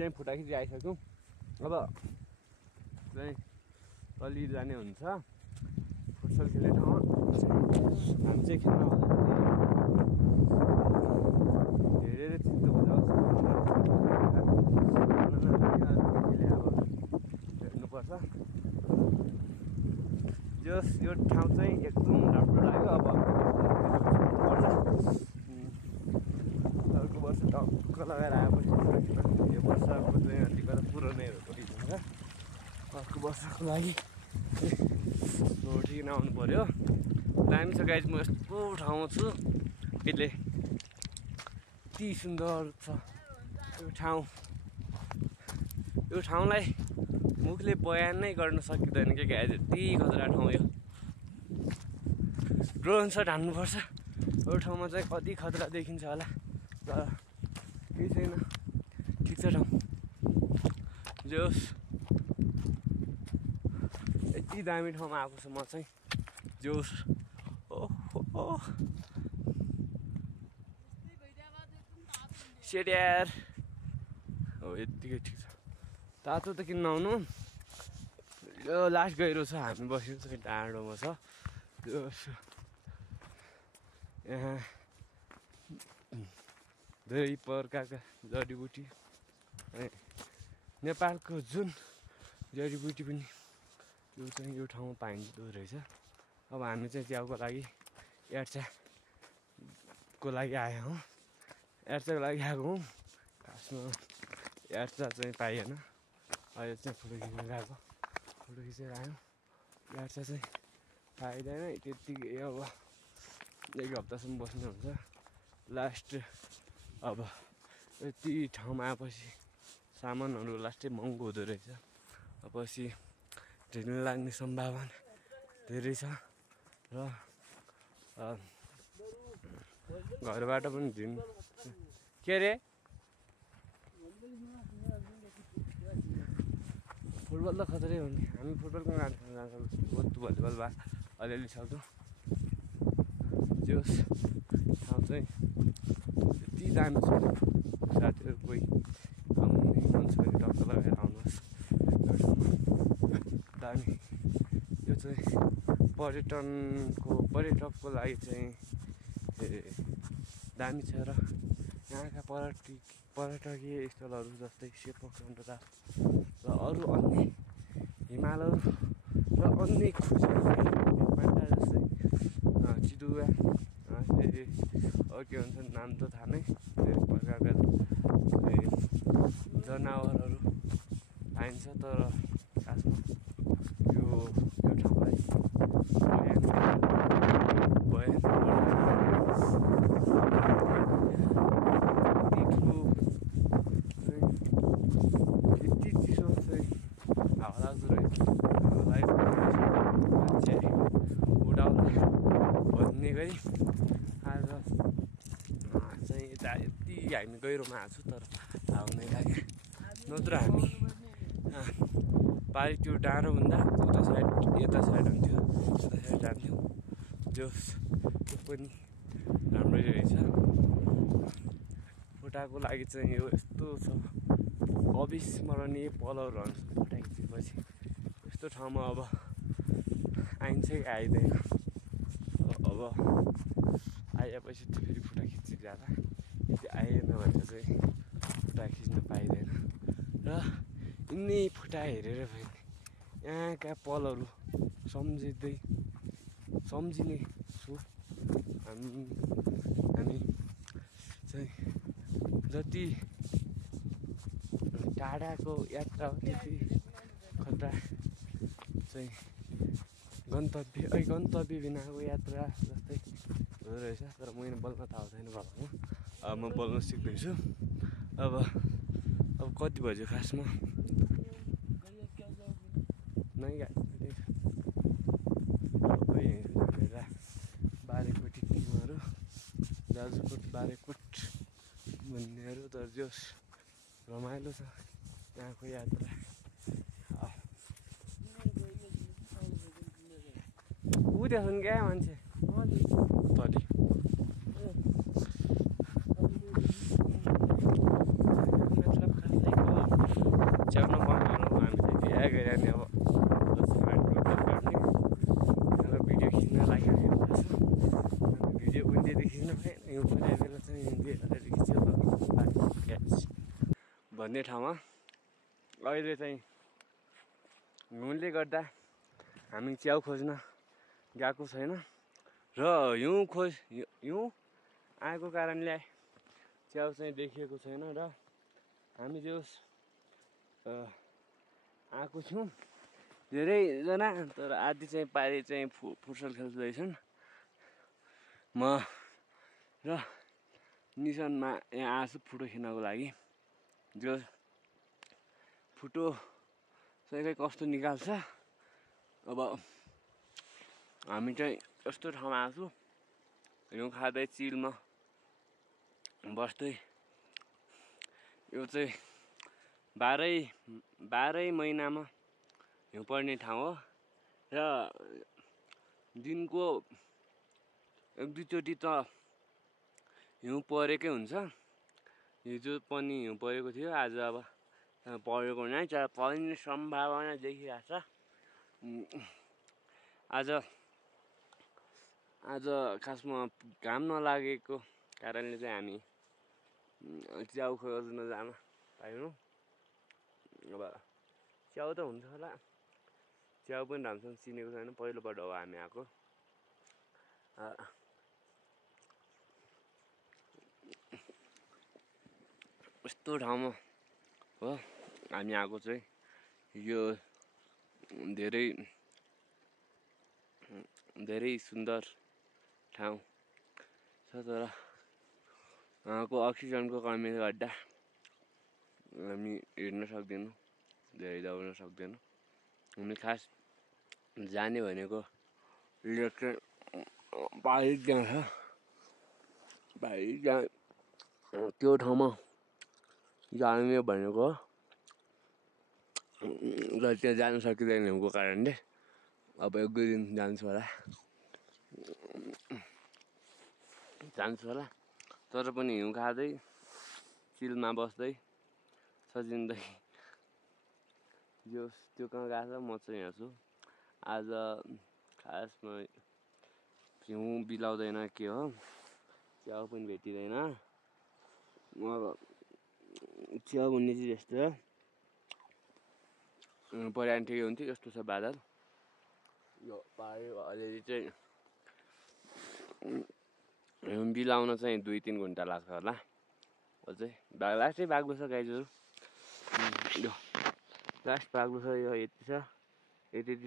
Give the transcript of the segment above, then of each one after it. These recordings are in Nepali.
चाहिँ फोटा खिची आइसक्यौँ। अब चाहिँ अलि जाने हुन्छ फुटसल खेल्ने ठाउँमा। हामी चाहिँ खेल्न धेरै चित्त बुझाउँछ हेर्नुपर्छ। यो ठाउँ चाहिँ एकदम राम्रो लाग्यो। अब अर्को वर्ष टक्क लगाएर आएपछि यो वर्षको चाहिँ अलिकति पुरानै गरिदिन्छ। अर्को वर्षको लागि उठिकन आउनु पऱ्यो। दामी छ गाइज, म यस्तो ठाउँमा छु अहिले। यति सुन्दर छ यो ठाउँ। यो ठाउँलाई मुखले बयान नै गर्न सकिँदैन क्या गाइज, यति खतरा ठाउँ यो। ड्रोन सट हान्नुपर्छ यो ठाउँमा चाहिँ। कति खतरा देखिन्छ होला तर केही छैन, ठिक छ ठाउँ। जोस् यति दामी ठाउँमा आएको छु म चाहिँ। जोस् ओहो सेड्यार हो, यत्तिकै ठिक छ। तातो त किन नआउनु, यो लास्ट गहिरो छ। हामी बसेको चाहिँ डाँडोमा छ। यहाँ धेरै प्रकारका जडीबुटी, नेपालको जुन जडीबुटी पनि यो चाहिँ यो ठाउँमा पाइँदो रहेछ। अब हामी चाहिँ च्याउको लागि एड्चाको लागि आएका हौँ। एड्चाको लागि आएको हौँ। खासमा एड्चा चाहिँ पाइएन। अहिले चाहिँ फोटो खिच्न गएको, फोटो खिचेर आयौँ। एड्चा चाहिँ पाइँदैन त्यत्तिकै। अब 1 हप्तासम्म बस्नु हुन्छ लास्ट। अब यति ठाउँमा आएपछि सामानहरू लास्टै महँगो हुँदो रहेछ। अब पछि ढिलो लाग्ने सम्भावना धेरै छ र घरबाट पनि ढिलो। के अरे फुटबल त खतरै हो नि। हामी फुटबलको म्याच खेल्न जान्छौँ। भलिबल भए अलिअलि सक्छौँ। जोस् ठाउँ चाहिँ यति दामी छ। साथीहरू कोही आउनु मन छ भने टक्क लगाएर आउनुहोस् यो ठाउँमा। दामी यो चाहिँ पर्यटकको लागि चाहिँ दामी छ। र यहाँका पर्यटकीय स्थलहरू जस्तै सेपक सन्दरा र अरू अन्य हिमालहरू र अन्य पाण्डा जस्तै चितुवा के भन्छ नाम त थाहा नै। धेरै प्रकारका जनावरहरू पाइन्छ तर खासमा यो ठाउँलाई यति चिसो चाहिँ हावा लाग्दो रहेछ। उडाउनु भन्ने गरी आज चाहिँ यता यति हामी गहिरोमा आएको छु तर आउनै लाग्यो। नत्र हामी पारि त्यो डाँडोभन्दा उता साइड यता साइड हुन्थ्यो, उता साइड जान्थ्यौँ। जोस् त्यो पनि राम्रै रहेछ। फोटाको लागि चाहिँ यो यस्तो छ अविस्मरणीय पलहरू रहन्छ फोटा खिचेपछि। यस्तो ठाउँमा अब आइन्छ कि आइँदैन। अब आएपछि त्यो फेरि फोटा खिचेको जाँदा यदि आएन भने चाहिँ फोटा खिच्न पाइँदैन। र यिनै फोटा हेरेर पनि यहाँका पलहरू सम्झिने छु। हामी चाहिँ जति टाढाको यात्रा हो त्यति खतरा चाहिँ गन्तव्य बिनाको यात्रा जस्तै हुँदो रहेछ। तर मैले बोल्न त आउँदैन बाबामा। अब म बोल्न सिक्दैछु। अब कति बज्यो खासमा नै हेरेर बारेकोटी टिमहरू जाजुकोट बारेकोट भन्नेहरू। तर जोस् रमाइलो छ यहाँको यात्रा। ऊ देख्छन् क्या मान्छे तली मतलब खासै भन्ने ठाउँमा अहिले चाहिँ हिउँले गर्दा हामी च्याउ खोज्न गएको छैन र हिउँ आएको कारणले च्याउ चाहिँ देखिएको छैन र हामी जो आएको छौँ धेरैजना तर आधी चाहिँ पारी चाहिँ फुटसल खेल्दैछन् म र निशानमा यहाँ आएको छु फोटो खिच्नको लागि जो फोटो चाहिँ कस्तो निकाल्छ अब हामी चाहिँ यस्तो ठाउँमा आएको छु हिउँ खाँदै चिलमा बस्दै यो चाहिँ बाह्रै महिनामा हिउँ पर्ने ठाउँ हो र दिनको एक दुईचोटि त हिउँ परेकै हुन्छ हिजो पनि हिउँ परेको थियो आज अब परेको नै पर्ने सम्भावना देखिरहेको छ आज खासमा घाम नलागेको कारणले चाहिँ हामी च्याउ खोज्न जान पाएनौँ अब च्याउ त हुन्छ होला च्याउ पनि राम्रोसँग चिनेको छैन पहिलोपल्ट हो हामी आएको यस्तो ठाउँमा हो हामी आएको चाहिँ यो धेरै सुन्दर ठाउँ छ तर यहाँको अक्सिजनको कमीले गर्दा हामी हिँड्न सक्दैनौँ धेरै दौड्न सक्दैनौँ हामी खास जाने भनेको पाहाडी त्यहाँ छ पाहाडी त्यहाँ त्यो ठाउँमा जाने भनेको र त्यहाँ जान सकिँदैन हिउँको कारणले अब एक दुई दिन जान्छु होला तर पनि हिउँ खाँदै चिलमा बस्दै सजिँदै जो त्यो कहाँ गएको छ म चाहिँ यहाँ छु आज खासमा हिउँ बिलाउँदैन के हो च्याउ पनि भेटिँदैन अब च्याउ भन्ने चिज यस्तो हो पर्यान ठिकै हुन्थ्यो यस्तो छ बादल यो पाहाडी अलिअलि चाहिँ हिउँ बिलाउन चाहिँ 2-3 घन्टा लाग्छ होला अझै लास्टै बाग्लो छ गाईजहरू यो लास्ट बाग्लो छ यो यति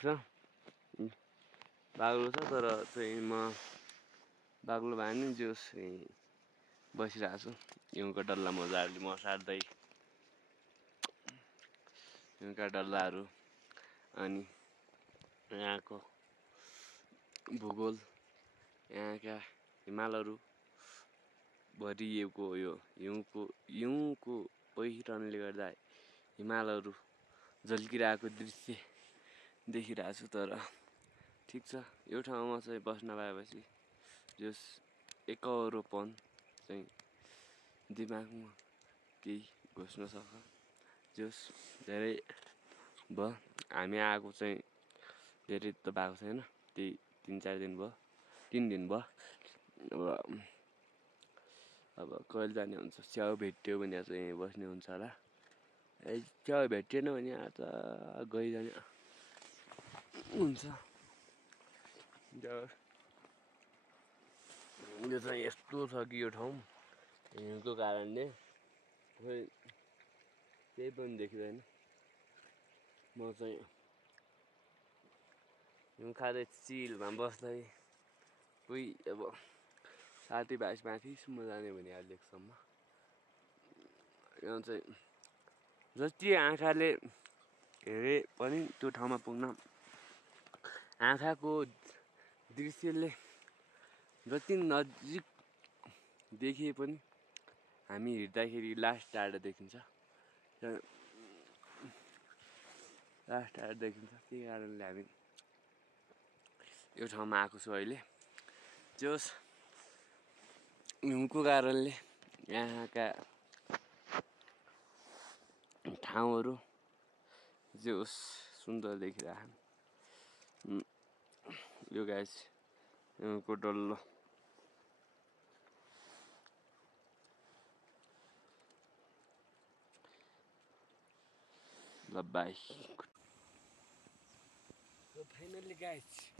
छ बाग्लो छ तर चाहिँ म बाग्लो भए नि जोस बसिरहेको छु हिउँको डल्ला मजाले मसार्दै हिउँका डल्लाहरू अनि यहाँको भूगोल यहाँका हिमालहरू भरिएको यो हिउँको पहिरनले गर्दा हिमालहरू झल्किरहेको दृश्य देखिरहेको छु तर ठिक छ यो ठाउँमा चाहिँ बस्न पाएपछि जस एकौरोपन चाहिँ दिमागमा केही घुस्न सक्छ जस धेरै भयो हामी आएको चाहिँ धेरै त भएको छैन त्यही 3-4 दिन भयो 3 दिन भयो अब कहिले जाने हुन्छ च्याउ भेट्यो भने चाहिँ यहीँ बस्ने हुन्छ होला च्याउ भेटिएन भने आज गइजाने हुन्छ यो चाहिँ यस्तो छ कि यो ठाउँ हिउँको कारणले खोइ केही पनि देखिँदैन म चाहिँ हिउँ खाँदै चिलमा बस्दै कोही अब साथीभाइ माथिसम्म जाने भने अहिलेसम्म यहाँ चाहिँ जति आँखाले हेरे पनि त्यो ठाउँमा पुग्न आँखाको दृश्यले जति नजिक देखिए पनि हामी हिँड्दाखेरि लास्ट टाढा देखिन्छ त्यही कारणले हामी यो ठाउँमा आएको छु अहिले जोस हिउँको कारणले यहाँका ठाउँहरू जोस सुन्दर देखिरहेको यो गाइस हिउँको डल्लो ल बाई। So finally guys